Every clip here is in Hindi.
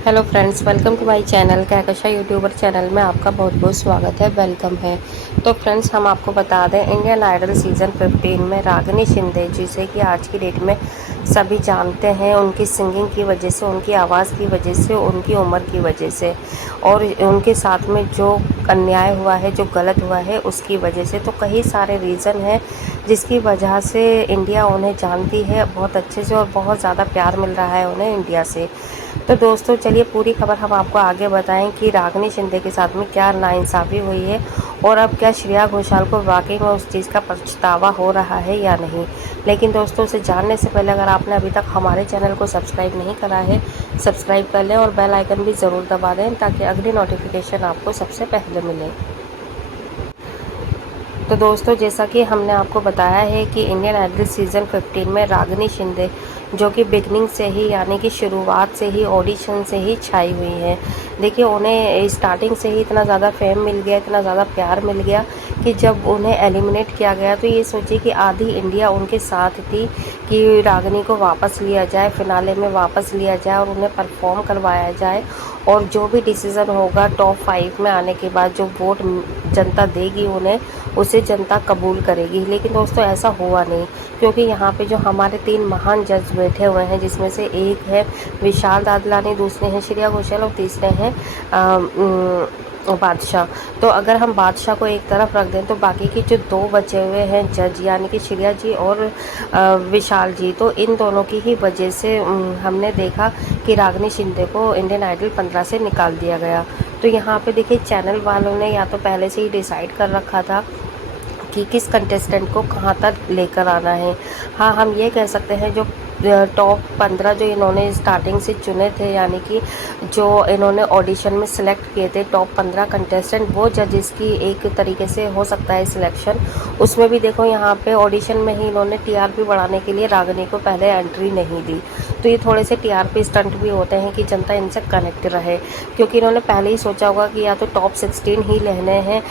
Hello friends, welcome to my channel Kahkasha youtuber channel में आपका बहुत बहुत स्वागत है, वेलकम है। तो फ्रेंड्स, हम आपको बता दें, इंडियन आइडल सीज़न 15 में रागिनी शिंदे, जिसे कि आज की डेट में सभी जानते हैं उनकी सिंगिंग की वजह से, उनकी आवाज़ की वजह से, उनकी उम्र की वजह से और उनके साथ में जो अन्याय हुआ है, जो गलत हुआ है उसकी वजह से। तो कई सारे रीज़न हैं जिसकी वजह से इंडिया उन्हें जानती है बहुत अच्छे से और बहुत ज़्यादा प्यार मिल रहा है उन्हें इंडिया से। तो दोस्तों, चलिए पूरी खबर हम आपको आगे बताएं कि रागिनी शिंदे के साथ में क्या नाइंसाफ़ी हुई है और अब क्या श्रेया घोषाल को वाकई में उस चीज़ का पछतावा हो रहा है या नहीं। लेकिन दोस्तों, उसे जानने से पहले अगर आपने अभी तक हमारे चैनल को सब्सक्राइब नहीं करा है, सब्सक्राइब कर लें और बेल आइकन भी ज़रूर दबा दें ताकि अगली नोटिफिकेशन आपको सबसे पहले मिले। तो दोस्तों, जैसा कि हमने आपको बताया है कि इंडियन आइडल सीज़न 15 में रागिनी शिंदे, जो कि बिगनिंग से ही यानी कि शुरुआत से ही ऑडिशन से ही छाई हुई हैं। देखिए, उन्हें स्टार्टिंग से ही इतना ज़्यादा फेम मिल गया, इतना ज़्यादा प्यार मिल गया कि जब उन्हें एलिमिनेट किया गया तो ये सोचिए कि आधी इंडिया उनके साथ थी कि रागिनी को वापस लिया जाए, फिनाले में वापस लिया जाए और उन्हें परफॉर्म करवाया जाए। और जो भी डिसीज़न होगा टॉप 5 में आने के बाद, जो वोट जनता देगी उन्हें, उसे जनता कबूल करेगी। लेकिन दोस्तों, ऐसा हुआ नहीं, क्योंकि यहाँ पे जो हमारे 3 महान जज बैठे हुए हैं, जिसमें से एक है विशाल दादलानी, दूसरे हैं श्रेया घोषाल और तीसरे हैं बादशाह। तो अगर हम बादशाह को एक तरफ रख दें तो बाकी की जो 2 बचे हुए हैं जज, यानी कि श्रेया जी और विशाल जी, तो इन दोनों की ही वजह से हमने देखा कि रागिनी शिंदे को इंडियन आइडल 15 से निकाल दिया गया। तो यहाँ पे देखिए, चैनल वालों ने या तो पहले से ही डिसाइड कर रखा था कि किस कंटेस्टेंट को कहाँ तक लेकर आना है। हाँ, हम ये कह सकते हैं जो टॉप 15 जो इन्होंने स्टार्टिंग से चुने थे, यानी कि जो इन्होंने ऑडिशन में सिलेक्ट किए थे टॉप 15 कंटेस्टेंट, वो जजेस की एक तरीके से हो सकता है सिलेक्शन। उसमें भी देखो, यहाँ पे ऑडिशन में ही इन्होंने टीआरपी बढ़ाने के लिए रागिनी को पहले एंट्री नहीं दी। तो ये थोड़े से टीआरपी स्टंट भी होते हैं कि जनता इनसे कनेक्ट रहे, क्योंकि इन्होंने पहले ही सोचा होगा कि या तो टॉप 16 ही लेने हैं,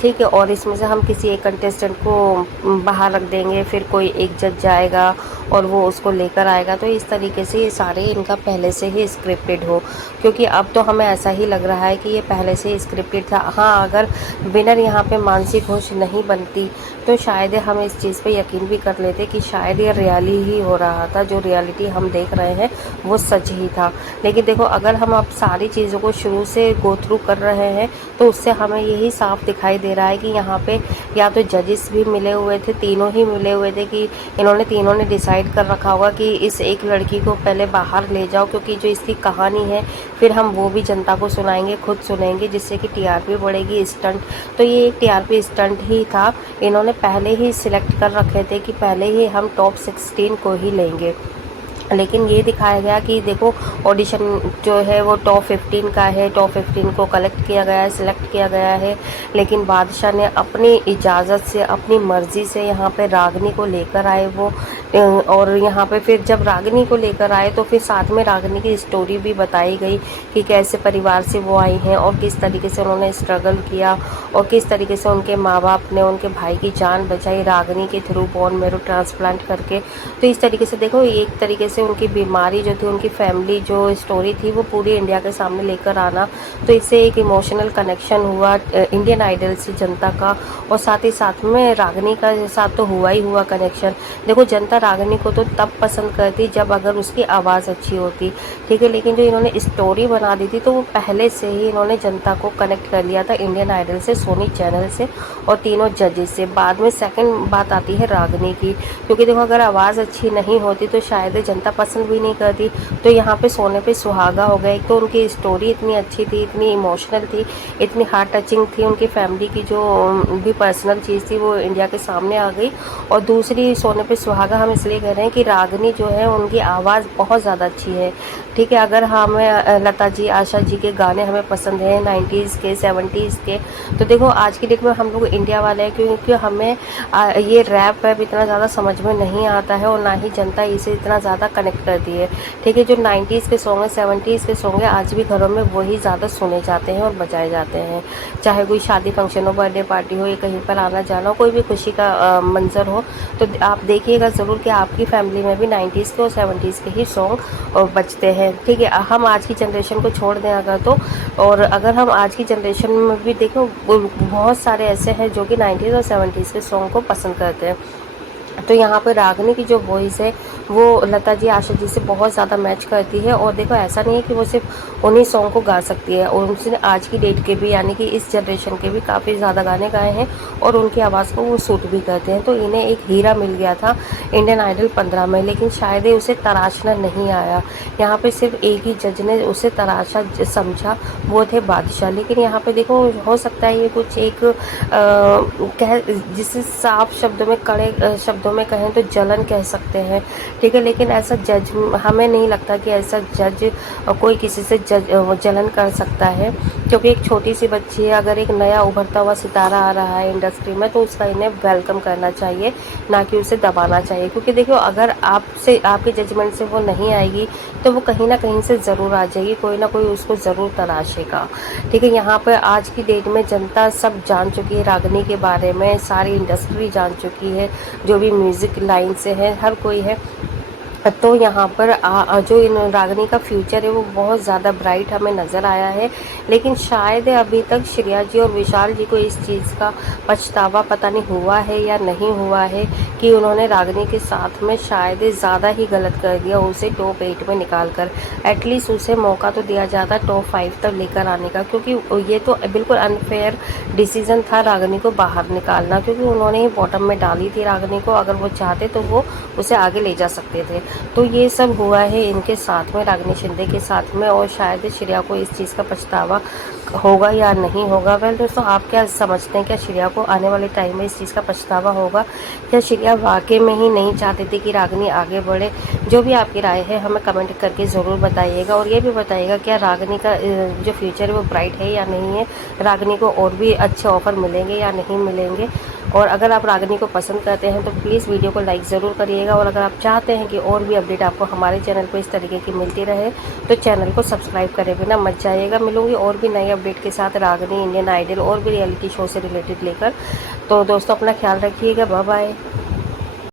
ठीक है, और इसमें से हम किसी एक कंटेस्टेंट को बाहर रख देंगे, फिर कोई एक जज जाएगा और वो उसको लेकर आएगा। तो इस तरीके से ये सारे इनका पहले से ही स्क्रिप्टेड हो, क्योंकि अब तो हमें ऐसा ही लग रहा है कि ये पहले से ही स्क्रिप्टेड था। हाँ, अगर विनर यहाँ पे मानसी घोष नहीं बनती तो शायद हम इस चीज़ पे यकीन भी कर लेते कि शायद ये रियली ही हो रहा था, जो रियलिटी हम देख रहे हैं वो सच ही था। लेकिन देखो, अगर हम अब सारी चीज़ों को शुरू से गो थ्रू कर रहे हैं तो उससे हमें यही साफ दिखाई दे रहा है कि यहाँ पे या तो जजेस भी मिले हुए थे, तीनों ही मिले हुए थे कि इन्होंने तीनों ने डिसाइड कर रखा होगा कि इस एक लड़की को पहले बाहर ले जाओ, क्योंकि जो इसकी कहानी है फिर हम वो भी जनता को सुनाएंगे, खुद सुनेंगे, जिससे कि टीआरपी बढ़ेगी। स्टंट, तो ये एक टीआरपी स्टंट ही था। इन्होंने पहले ही सिलेक्ट कर रखे थे कि पहले ही हम टॉप 16 को ही लेंगे। लेकिन ये दिखाया गया कि देखो, ऑडिशन जो है वो टॉप 15 का है, टॉप 15 को कलेक्ट किया गया है, सिलेक्ट किया गया है। लेकिन बादशाह ने अपनी इजाज़त से, अपनी मर्ज़ी से यहाँ पे रागिनी को लेकर आए वो। और यहाँ पे फिर जब रागिनी को लेकर आए तो फिर साथ में रागिनी की स्टोरी भी बताई गई कि कैसे परिवार से वो आई हैं और किस तरीके से उन्होंने स्ट्रगल किया और किस तरीके से उनके माँ बाप ने उनके भाई की जान बचाई रागिनी के थ्रू, बोन मैरो ट्रांसप्लांट करके। तो इस तरीके से देखो, एक तरीके से उनकी बीमारी जो थी, उनकी फैमिली जो स्टोरी थी, वो पूरी इंडिया के सामने लेकर आना। तो इससे एक इमोशनल कनेक्शन हुआ इंडियन आइडल से जनता का, और साथ ही साथ में रागिनी का साथ तो हुआ ही हुआ कनेक्शन। देखो, जनता रागिनी को तो तब पसंद करती जब अगर उसकी आवाज़ अच्छी होती, ठीक है, लेकिन जो इन्होंने स्टोरी बना दी थी तो वो पहले से ही इन्होंने जनता को कनेक्ट कर लिया था इंडियन आइडल से, सोनी चैनल से और तीनों जजेस से। बाद में सेकंड बात आती है रागिनी की, क्योंकि देखो, अगर आवाज़ अच्छी नहीं होती तो शायद जनता पसंद भी नहीं करती। तो यहाँ पे सोने पे सुहागा हो गया। एक तो उनकी स्टोरी इतनी अच्छी थी, इतनी इमोशनल थी, इतनी हार्ट टचिंग थी, उनकी फैमिली की जो भी पर्सनल चीज़ थी वो इंडिया के सामने आ गई। और दूसरी, सोने पे सुहागा हम इसलिए कह रहे हैं कि रागिनी जो है उनकी आवाज़ बहुत ज़्यादा अच्छी है, ठीक है। अगर हमें लता जी, आशा जी के गाने हमें पसंद हैं 90s के, 70s के, तो देखो आज की डेट में हम लोग इंडिया वाले हैं, क्योंकि हमें ये रैप वैप इतना ज़्यादा समझ में नहीं आता है और ना ही जनता इसे इतना ज़्यादा कनेक्ट करती है, ठीक है। जो 90s के सॉन्ग है, 70s के सॉन्ग है, आज भी घरों में वही ज़्यादा सुने जाते हैं और बजाए जाते हैं। चाहे कोई शादी फंक्शन हो, बर्थडे पार्टी हो, या कहीं पर आना जाना हो, कोई भी खुशी का मंजर हो, तो आप देखिएगा ज़रूर ज़रूर कि आपकी फैमिली में भी 90s के और 70s के ही सॉन्ग बजते हैं। ठीक है, हम आज की जनरेशन को छोड़ दें अगर तो, और अगर हम आज की जनरेशन में भी देखें, बहुत सारे ऐसे हैं जो कि 90s और 70s के सॉन्ग को पसंद करते हैं। तो यहाँ पे रागिनी की जो वॉइस है वो लता जी, आशा जी से बहुत ज़्यादा मैच करती है। और देखो, ऐसा नहीं है कि वो सिर्फ उन्हीं सॉन्ग को गा सकती है, और उसने आज की डेट के भी, यानी कि इस जनरेशन के भी काफ़ी ज़्यादा गाने गाए हैं और उनकी आवाज़ को वो सूट भी करते हैं। तो इन्हें एक हीरा मिल गया था इंडियन आइडल 15 में, लेकिन शायद ही उसे तराशना नहीं आया। यहाँ पे सिर्फ एक ही जज ने उसे तराशा समझा, वो थे बादशाह। लेकिन यहाँ पे देखो, हो सकता है ये कुछ एक कह जिसे साफ शब्दों में, कड़े शब्दों में कहें तो जलन कह सकते हैं। ठीक है, लेकिन ऐसा जज, हमें नहीं लगता कि ऐसा जज कोई किसी से जलन कर सकता है, क्योंकि एक छोटी सी बच्ची है, अगर एक नया उभरता हुआ सितारा आ रहा है इंडस्ट्री में तो उसका इन्हें वेलकम करना चाहिए, ना कि उसे दबाना चाहिए। क्योंकि देखो, अगर आपसे, आपके जजमेंट से वो नहीं आएगी तो वो कहीं ना कहीं से ज़रूर आ जाएगी, कोई ना कोई उसको ज़रूर तराशेगा। ठीक है, यहाँ पर आज की डेट में जनता सब जान चुकी है रागिनी के बारे में, सारी इंडस्ट्री जान चुकी है, जो भी म्यूज़िक लाइन से है हर कोई है। तो यहाँ पर जो इन रागिनी का फ्यूचर है वो बहुत ज़्यादा ब्राइट हमें नज़र आया है। लेकिन शायद अभी तक श्रेया जी और विशाल जी को इस चीज़ का पछतावा पता नहीं हुआ है या नहीं हुआ है कि उन्होंने रागिनी के साथ में शायद ज़्यादा ही गलत कर दिया, उसे टॉप 8 में निकाल कर। एटलीस्ट उसे मौका तो दिया जाता टॉप 5 तक लेकर आने का, क्योंकि ये तो बिल्कुल अनफेयर डिसीज़न था रागिनी को बाहर निकालना, क्योंकि उन्होंने ही बॉटम में डाली थी रागिनी को। अगर वो चाहते तो वो उसे आगे ले जा सकते थे। तो ये सब हुआ है इनके साथ में, रागिनी शिंदे के साथ में, और शायद श्रेया को इस चीज़ का पछतावा होगा या नहीं होगा। वेल दोस्तों, आप क्या समझते हैं, क्या श्रेया को आने वाले टाइम में इस चीज़ का पछतावा होगा, क्या श्रेया वाकई में ही नहीं चाहती थी कि रागिनी आगे बढ़े? जो भी आपकी राय है हमें कमेंट करके ज़रूर बताइएगा, और ये भी बताइएगा क्या रागिनी का जो फ्यूचर है वो ब्राइट है या नहीं है, रागिनी को और भी अच्छे ऑफर मिलेंगे या नहीं मिलेंगे। और अगर आप रागिनी को पसंद करते हैं तो प्लीज़ वीडियो को लाइक ज़रूर करिएगा, और अगर आप चाहते हैं कि और भी अपडेट आपको हमारे चैनल पर इस तरीके की मिलती रहे तो चैनल को सब्सक्राइब करे बिना मत जाइएगा। मिलूंगी और भी नए अपडेट के साथ रागिनी, इंडियन आइडल और भी रियलिटी शो से रिलेटेड लेकर। तो दोस्तों, अपना ख्याल रखिएगा, बाय बाय।